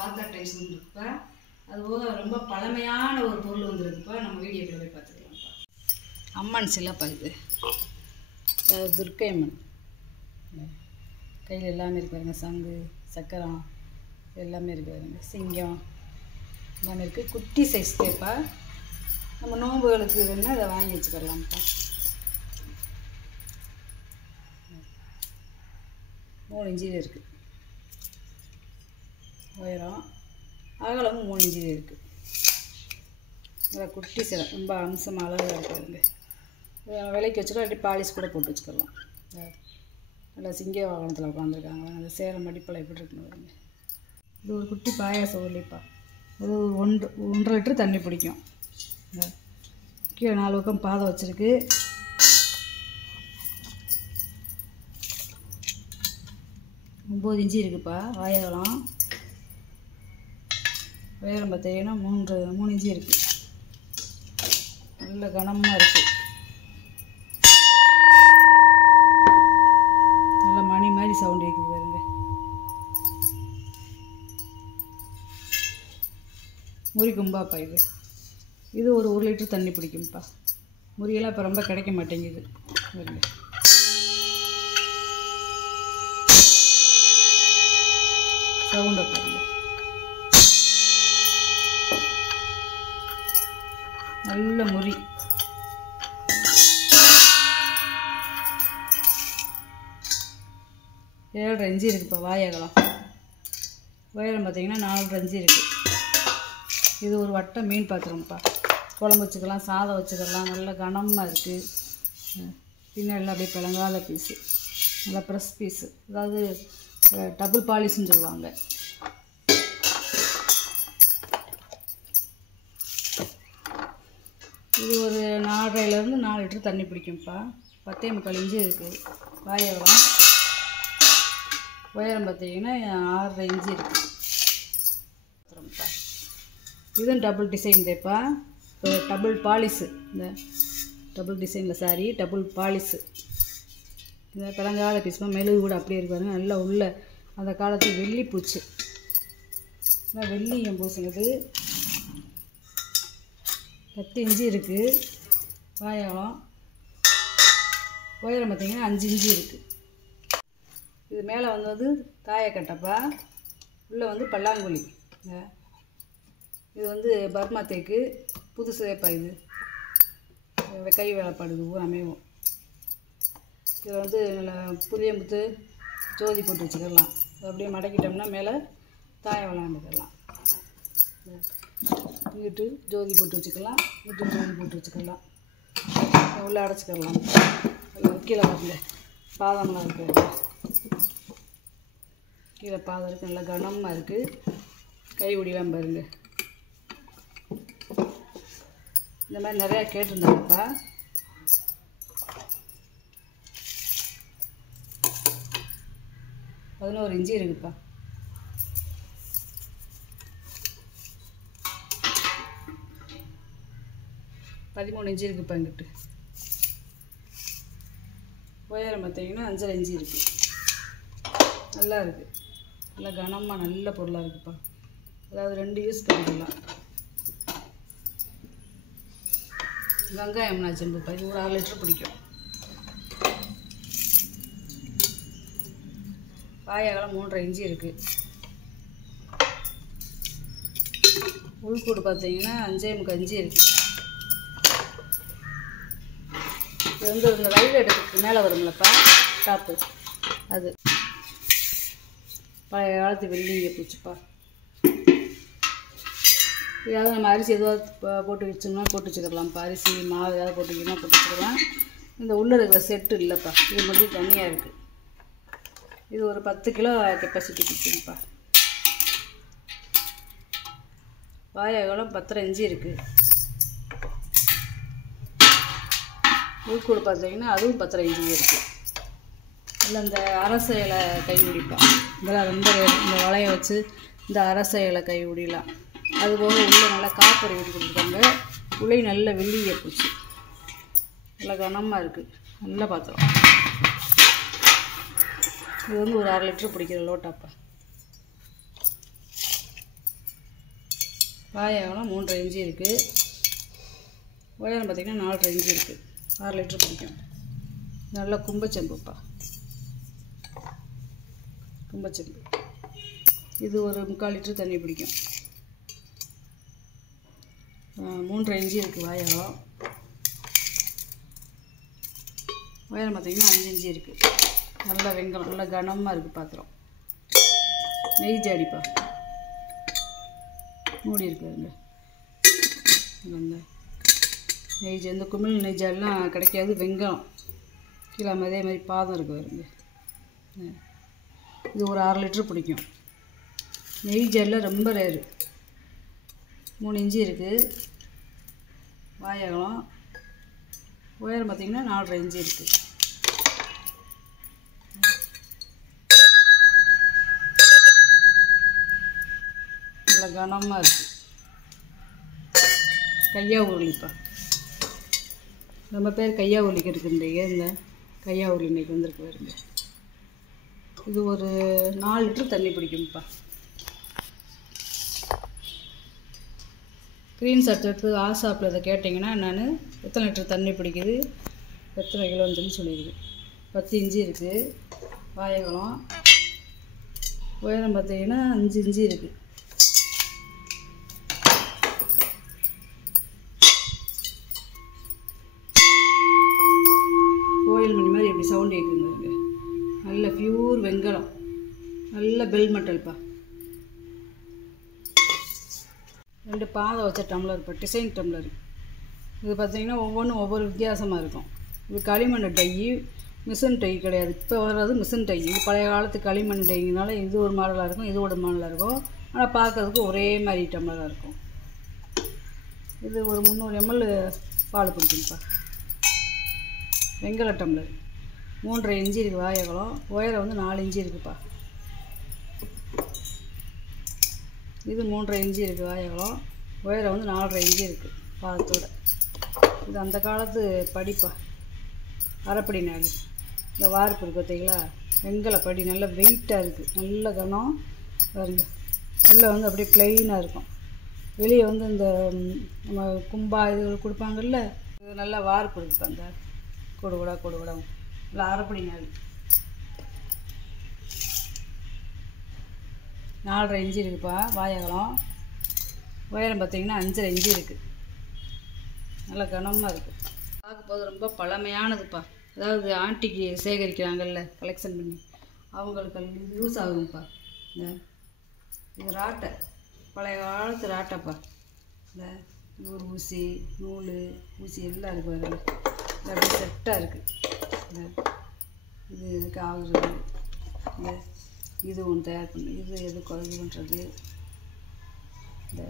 பாத்திர டைல்ஸ் வந்துருக்குப்பா. அதுபோக ரொம்ப பழமையான ஒரு பொருள் வந்துருக்குப்பா. நம்ம வீடியோக்குள்ள போய் பார்த்துக்கலாம்ப்பா. அம்மன் சிலைப்பா இது. துர்க்கை அம்மன் கையில் எல்லாமே இருக்கு பாருங்க. சங்கு, சக்கரம் எல்லாமே இருக்கு பாருங்க. சிங்கம் எல்லாமே இருக்குது. குட்டி சைஸ் தேப்பா. நம்ம நோம்புகளுக்கு வேணுன்னா அதை வாங்கி வச்சுக்கலாம்ப்பா. 3 இன்ச்சில் இருக்குது. உயரம் அகலமும் 3 இன்ச்சில் இருக்குது. நல்லா குட்டி சிலை, ரொம்ப அம்சமாக அழகாக இருக்குதுங்க. விலைக்கு வச்சுக்கலாம், அப்படி பாலிஷ் கூட போட்டு வச்சுக்கலாம். நல்லா சிங்க வாகனத்தில் உட்காந்துருக்காங்க. அந்த சேலம் மடிப்பெல்லாம் எப்படி இருக்குன்னு பாருங்க. இது ஒரு குட்டி பாயாசம் இல்லைப்பா. அது 1.5 லிட்டர் தண்ணி பிடிக்கும். கீழே 4 பக்கம் பாதை வச்சுருக்கு. ஒம்பது இன்ச்சு இருக்குப்பா வாயகலம். உயரம் பார்த்தீங்கன்னா 3 இன்ச்சு இருக்குது. நல்ல கனமாக இருக்குது. நல்ல மணி மாதிரி சவுண்டு கேட்குது பாருங்க. முறி கும்பாப்பா இது. இது ஒரு 1 லிட்டர் தண்ணி பிடிக்கும்ப்பா. முறியெல்லாம் இப்போ ரொம்ப கிடைக்க மாட்டேங்குது பாருங்க. சவுண்டை பாருங்க. நல்ல முறி. ஏழரை இன்ச்சு இருக்குப்பா வாயகலம். உயரம் பார்த்தீங்கன்னா 4 இன்ச்சு இருக்குது. இது ஒரு வட்டை மீன் பாத்திரம்ப்பா. குழம்பு வச்சுக்கலாம், சாதம் வச்சுக்கலாம். நல்ல கனமாக இருக்குது. பின்னாடிலாம் அப்படியே பிளங்காத பீஸு, நல்லா ப்ரெஸ் பீஸு, அதாவது டபுள் பாலிஷ்ன்னு சொல்லுவாங்க. இது ஒரு 4.5லேருந்து 4 லிட்டர் தண்ணி பிடிக்கும்ப்பா. 10.25 இன்ச்சு இருக்குது வாயகலம். உயரம் பார்த்தீங்கன்னா 6.5 இன்ச்சு இருக்குது. இதுவும் டபுள் டிசைன் தேப்பா. இப்போ டபுள் பாலிஸு. இந்த டபுள் டிசைனில் சாரி டபுள் பாலிஸு. இந்த பிளங்காத பீஸ்மா மெழுகு கூட அப்படியே இருக்காரு. நல்லா உள்ள அந்த காலத்து வெள்ளி பூச்சு. நல்லா வெள்ளியம் பூசுனது. 10 இன்ச்சு இருக்குது வாயகலம். உயரம் பார்த்தீங்கன்னா 5 இன்ச்சு இருக்குது. இது மேலே வந்து தாயக்கட்டைப்பா. உள்ளே வந்து பல்லாங்குழி. இது வந்து பர்மா தேக்கு. புதுசு தேப்பா இது. கை வேலைப்பாடுது பூராமேவும். இது வந்து நல்லா புளிய முத்து ஜோதி போட்டு வச்சுக்கலாம். அப்படியே மடக்கிட்டோம்னா மேலே தாயம் விளாண்டுக்கலாம். இங்கிட்டு ஜோதி போட்டு வச்சுக்கலாம், இங்கிட்டு ஜோதி போட்டு வச்சுக்கலாம். உள்ளே அடைச்சிக்கலாம். கீழே வரல பாதம்லாம் இருக்குது. கீழே பாதம் இருக்குது. நல்லா கனமாக இருக்குது. கை உடிலாம் பாருங்க. இந்த மாதிரி நிறையா கேட்டிருந்தாங்கப்பா. பதினோரு இன்ச்சு இருக்குப்பா. பதிமூணு இன்ச்சு இருக்குப்பா. இங்கிட்டு உயரம் பார்த்தீங்கன்னா 5.5 இன்ச்சு இருக்குது. நல்லா இருக்குது. நல்லா கனமாக நல்ல பொருளாக இருக்குப்பா. அதாவது 2 யூஸ் பண்ணிக்கலாம். வெங்காயம் செம்புப்பா. இது ஒரு 6 லிட்டர் பிடிக்கும். வாயகலம் 3.5 இன்ச்சு இருக்குது. உள்கூடு பார்த்தீங்கன்னா 5.25 இன்ச்சு இருக்குது. இது வந்து இந்த ரயில் எடுக்கிறதுக்கு மேலே வரும்லப்பா டாப்பு. அது பழைய காலத்து வெள்ளிங்க பூச்சிப்பா. ஏதாவது நம்ம அரிசி எதுவாக போட்டு வச்சோம்னா போட்டு வச்சுக்கலாம்ப்பா. அரிசி மாவு ஏதாவது போட்டு வைக்கணும்னா போட்டு வச்சுக்கலாம். இந்த உள்ளே இருக்கிற செட்டு இல்லைப்பா. இது மட்டும் தனியாக இருக்குது. இது ஒரு 10 கிலோ கெப்பாசிட்டி கொடுத்துருப்பா. வாயகலம் 10.5 இன்ச்சு இருக்குது. உள்கூடு பார்த்தீங்கன்னா அதுவும் 10.5 இன்ச்சு இருக்குது. இல்லை இந்த அரச இலை கை உடிப்பா. இதெல்லாம் ரொம்ப இந்த வளைய வச்சு இந்த அரச இலை கை உடிலாம். அதுபோக உள்ளே நல்லா காப்பரை வெட்டி கொடுத்துருக்காங்க. உள்ளே நல்ல வெள்ளியை பூச்சி. நல்லா கனமாக இருக்குது. நல்ல பாத்திரம். இது வந்து ஒரு 1/2 லிட்டர் பிடிக்கிற லோட்டாப்பா. வாய் அகலம் 3.5 இன்ச்சு இருக்குது. உயரம் பார்த்திங்கன்னா 4.5 இன்ச்சு இருக்குது. 6 லிட்டர் பிடிக்கும். நல்லா கும்பச்செம்புப்பா, கும்பச்செம்பு. இது ஒரு 3/4 லிட்டர் தண்ணி பிடிக்கும். 3.5 இன்ச்சு இருக்குது வாய் அகலம். உயரம் பார்த்திங்கன்னா 5 இன்ச்சு இருக்குது. நல்லா வெங்காயம் நல்லா கனமாக இருக்குது பாத்திரம். நெய் ஜாடிப்பா, மூடி இருக்குதுங்க. இந்த நெய் இந்த குமிழ் நெய் ஜாடிலாம் கிடைக்காது. வெங்காயம் கீழே அதே மாதிரி பாதம் இருக்குது வருங்க. இது ஒரு 6 லிட்டர் பிடிக்கும். நெய் ஜாடியில் ரொம்ப ரேரு. 3 இன்ச்சு இருக்குது வாய் அகலம். உயரம் பார்த்திங்கன்னா 4.5 இன்ச்சு இருக்குது. நல்லா கனமாக இருக்குது. கையா உருளிப்பா, ரொம்ப பேர் கையா உருளிக்கு இருக்குன்றீங்க. இந்த கையா உருளி இன்றைக்கி வந்திருக்கு வருங்க. இது ஒரு 4 லிட்டர் தண்ணி பிடிக்கும்ப்பா. ஸ்க்ரீன்ஷாட் எடுத்து வாட்ஸ்அப்பில் இதை கேட்டிங்கன்னா நான் எத்தனை லிட்டர் தண்ணி பிடிக்குது, எத்தனை கிலோன்னு சொல்லி சொல்லியிருக்கேன். 10 இன்ச்சு இருக்குது வாய் அகலம். உயரம் பார்த்திங்கன்னா 5 இன்ச்சு இருக்குது. கோயில் மணி மாதிரி எப்படி சவுண்டு கேட்குதுங்க. நல்ல பியூர் வெங்கலம், நல்ல பெல் மெட்டல்ப்பா. 2 பாதை வச்ச டம்ளர் இப்போ டிசைன் டம்ளர். இது பார்த்திங்கன்னா ஒவ்வொன்றும் ஒவ்வொரு வித்தியாசமாக இருக்கும். இது களிமண் டை, மிஷின் டை கிடையாது. இப்போ வர்றது மிஷின் டை. இது பழைய காலத்து களிமண் டைங்கனால இது ஒரு மாடலாக இருக்கும், இது ஒரு மாடலாக இருக்கும். ஆனால் பார்க்கறதுக்கு ஒரே மாதிரி டம்ளராக இருக்கும். இது ஒரு 300 ml பால் பிடிக்கும்ப்பா. வெங்கல டம்ளர் 3.5 இன்ச்சு இருக்குது வாய் அகலம். உயரம் வந்து 4 இன்ச்சு இருக்குதுப்பா. இது 3.5 இன்ச்சு இருக்குது வாய் அகலம். உயரம் வந்து 4.5 இன்ச்சு இருக்குது பாதத்தோடு. இது அந்த காலத்து படிப்பா, அரைப்படி நாள். இந்த வார்ப்பு இருக்குது பார்த்தீங்களா, வெங்கல படி. நல்ல வெயிட்டாக இருக்குது, நல்ல கனம் பாருங்க. உள்ளே வந்து அப்படியே ப்ளைனாக இருக்கும். வெளியே வந்து இந்த நம்ம கும்பா இது கொடுப்பாங்கல்ல, இது நல்லா வார்ப்பு இருக்குப்பா. அந்த கொடுகுடா கொடுகுடா இல்லை அரைப்படி நாள். 4.5 இன்ச்சு இருக்குப்பா வாய் அகலம். உயரம் பார்த்திங்கன்னா 5.5 இன்ச்சு இருக்குது. நல்லா கனமாக இருக்குது. பார்க்கும்போது ரொம்ப பழமையானதுப்பா. அதாவது ஆண்டிக்கு சேகரிக்கிறாங்கல்ல கலெக்ஷன் பண்ணி, அவங்களுக்கு இது யூஸ் ஆகும்ப்பா. இது ராட்டை, பழைய காலத்து ராட்டைப்பா. இந்த நூறு ஊசி, நூல் ஊசி எல்லாம் இருக்குது அதில். இது அப்படியே செட்டாக இருக்குது. இது இதுக்கு ஆகுறது. இது ஒன்று தயார் பண்ணு. இது எதுக்கு இது பண்ணுறது. இந்த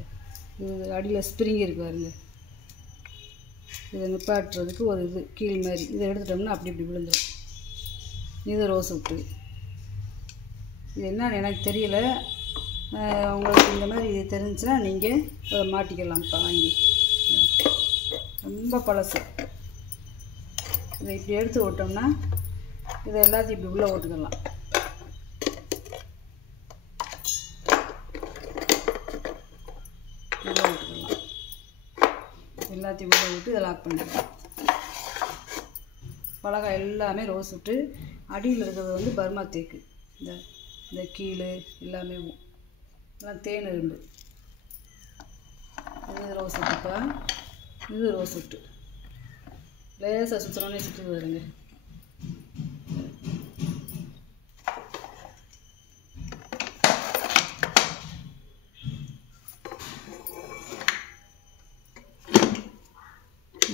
இது அடியில் ஸ்ப்ரிங் இருக்குது பாருங்க. இதை நிப்பாட்டுறதுக்கு ஒரு இது கீழ் மாதிரி. இதை எடுத்துட்டோம்னா அப்படி இப்படி விழுந்துடும். இது ரோஸ் விட்டு. இது என்னன்னு எனக்கு தெரியல. உங்களுக்கு இந்த மாதிரி தெரிஞ்சுன்னா நீங்கள் அதை மாட்டிக்கலாம்ப்பா வாங்கி. ரொம்ப பழசு. இதை இப்படி எடுத்து விட்டோம்னா இதை எல்லாத்தையும் இப்படி உள்ளே ஓட்டுக்கலாம். உள்ளே ஓட்டுக்கலாம். எல்லாத்தையும் உள்ளே விட்டு இதை லாக் பண்ணிக்கலாம். பலகா எல்லாமே ரோஸ் விட்டு. அடியில் இருக்கிறது வந்து பர்மா தேக்கு. இந்த கீழே எல்லாமே எல்லாம் தேன் இரும்பு. இது ரோஸ் விட்டுப்பா. இது ரோஸ் விட்டு. லேசாக சுற்றுனோடனே சுற்றுது வருங்க.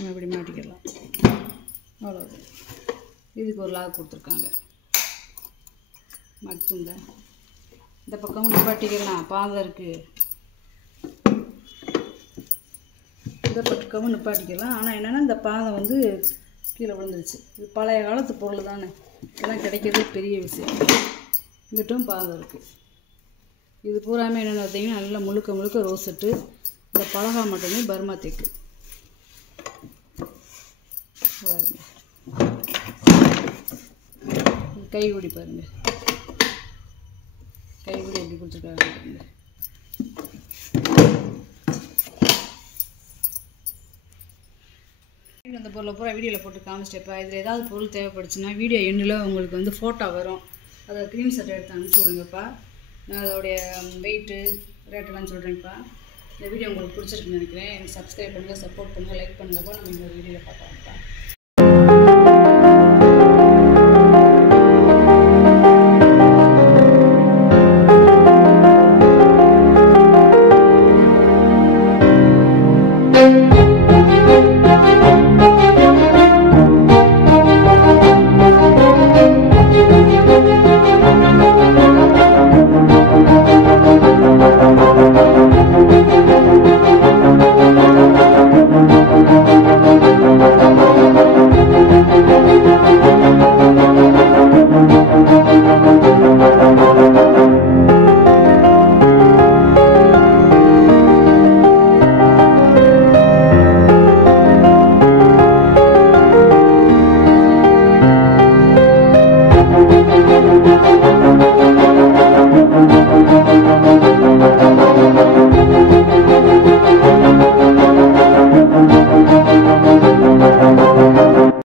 இப்படி மாட்டிக்கலாம். அவ்வளோதான். இதுக்கு ஒரு லாக் கொடுத்துருக்காங்க. மட்டும்த இந்த பக்கமும் நிப்பாட்டிக்கலாம். பாதம் இருக்குது, இந்த பக்கமும் நிப்பாட்டிக்கலாம். ஆனால் என்னென்னா இந்த பாதம் வந்து கீழே விழுந்துருச்சு. இது பழைய காலத்து பொருள் தானே, இதெல்லாம் கிடைக்கிறது பெரிய விஷயம். இங்கிட்டும் பாதம் இருக்குது. இது பூராமே என்னென்னு பார்த்தீங்கன்னா நல்லா முழுக்க முழுக்க ரோஸ் செட்டு. இந்த பலகா மட்டுமே பர்மா தேக்கு. கைகுடி பாருங்கள். கைகுடி எப்படி கொடுத்துருக்காங்க பாருங்க. வாங்கிட்டு வந்த பொருளை பூரா வீடியோவில் போட்டு காமிச்சிட்டேப்பா. இதில் ஏதாவது பொருள் தேவைப்படுச்சுன்னா வீடியோ எண்டில் உங்களுக்கு வந்து ஃபோட்டோ வரும். அதை ஸ்க்ரீன்ஷாட் எடுத்து அனுப்பிச்சி விடுங்கப்பா. நான் அதோடைய வெயிட்டு ரேட்டெல்லாம் சொல்கிறேன்ப்பா. இந்த வீடியோ உங்களுக்கு பிடிச்சிருக்குன்னு நினைக்கிறேன். எனக்கு சப்ஸ்கிரைப் பண்ணுங்கள், சப்போர்ட் பண்ணுங்கள், லைக் பண்ணுங்கப்பா. நம்ம இந்த வீடியோவில் பார்க்கலாம்ப்பா.